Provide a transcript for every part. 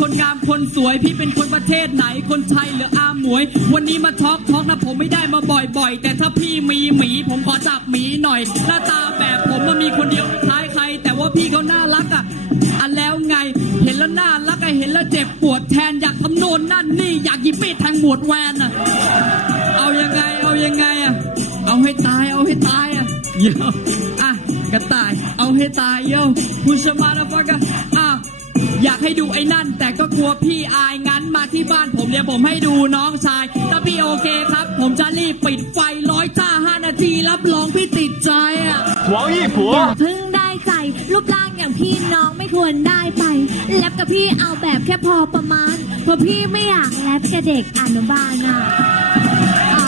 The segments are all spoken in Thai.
คนงามคนสวย พี่เป็นคนประเทศไหนคนไทยหรืออาหมวย วันนี้มาทอกทอกนะผมไม่ได้มาบ่อยๆ แต่ถ้าพี่มีหมี ผมขอจับหมีหน่อย หน้าตาแบบผมมันมีคนเดียวไม่คล้ายใคร แต่ว่าพี่เขาน่ารักอะอันแล้วไง เห็นแล้วน่ารักอเห็นแล้วเจ็บปวดแทนอยากทำโน่นนั่นนี่อยากหยิบมีดแทงหมวดแวนอะเอายังไงเอายังไงอะเอาให้ตายเอาให้ตายอะเยอะอะกระต่ายเอาให้ตายเยอะผู้ชมาแล้วฟักอะ อยากให้ดูไอ้นั่น แต่ก็กลัวพี่อายงั้นมาที่บ้านผมเดี๋ยวผมให้ดูน้องชาย ถ้าพี่โอเคครับ ผมจะรีบปิดไฟร้อยจ้าห้านาทีรับรองพี่ติดใจอ่ะ 王一博 เพิ่งได้ใจรูปร่างอย่างพี่น้องไม่ควรได้ไป แลบกับพี่เอาแบบแค่พอประมาณ เพราะพี่ไม่อยากแลบกับเด็กอนุบาลอ่ะอ่ะ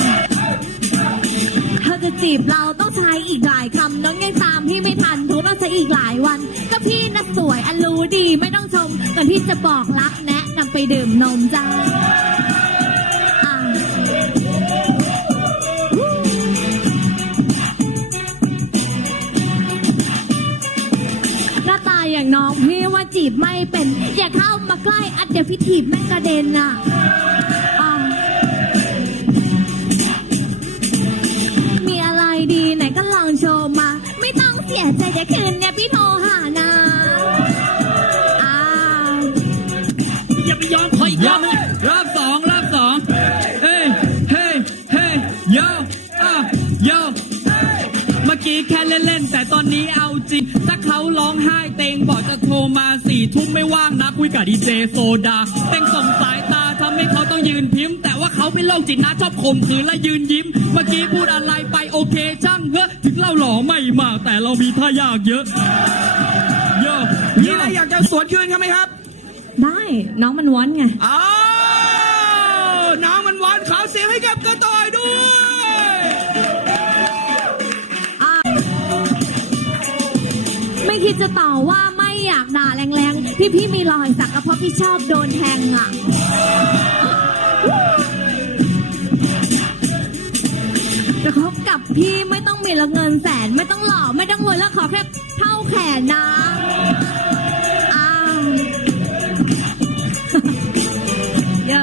เธอจะจีบเรา ต้องใช้อีกหลายคำน้องยังตามพี่ไม่ทันทุกต้องใช้อีกหลายวัน ก็พี่น่ะสวยอันรู้ดีไม่ต้องชมก่อนที่จะบอกรักแนะนำไปดื่มนมจ้าอะหน้าตาอย่างน้องพี่ว่าจีบไม่เป็น อย่าเข้ามาใกล้อัดเดี๋ยวพี่ถีบแม่กระเด็นอะ ยใจเดี๋ยวคืนเนี่ยพี่โทรหานะอ่าอย่าไปยอมขออีกรอบหนึงรอบสองรอบสองเฮ้ยเฮ้ยเฮ้ยโยอะโยเมื่อกี้แค่เล่นๆแต่ตอนนี้เอาจริง ถ้าเขาร้องไห้เต็งบอกจะโทรมาสี่ทุ่มไม่ว่างนะคุยกับดีเจโซดาเต็งส่งสายตาทำให้เขาต้องยืนพิ เขาเป็นโรคจิตนะชอบข่มขืนและยืนยิ้ม เมื่อกี้พูดอะไรไปโอเคช่างเฮ้ถึงเราหล่อไม่มากแต่เรามีท่ายากเยอะโยมีอะไรอยากจะสวนคืนเขาไหมครับ ได้น้องมันวอนไงอ้าวน้องมันหวานขาวเสียงให้กับกระต่ายด้วยไม่คิดจะต่อว่าไม่อยากด่าแรงๆพี่พี่ๆมีรอยสักก็เพราะพี่ชอบโดนแทงอะ เดี๋ขากับพี่ไม่ต้องมีละเงินแสนไม่ต้องหล่อไม่ต้องรวยแล้วขอแค่เท่าแขนนะอ้าวเดี๋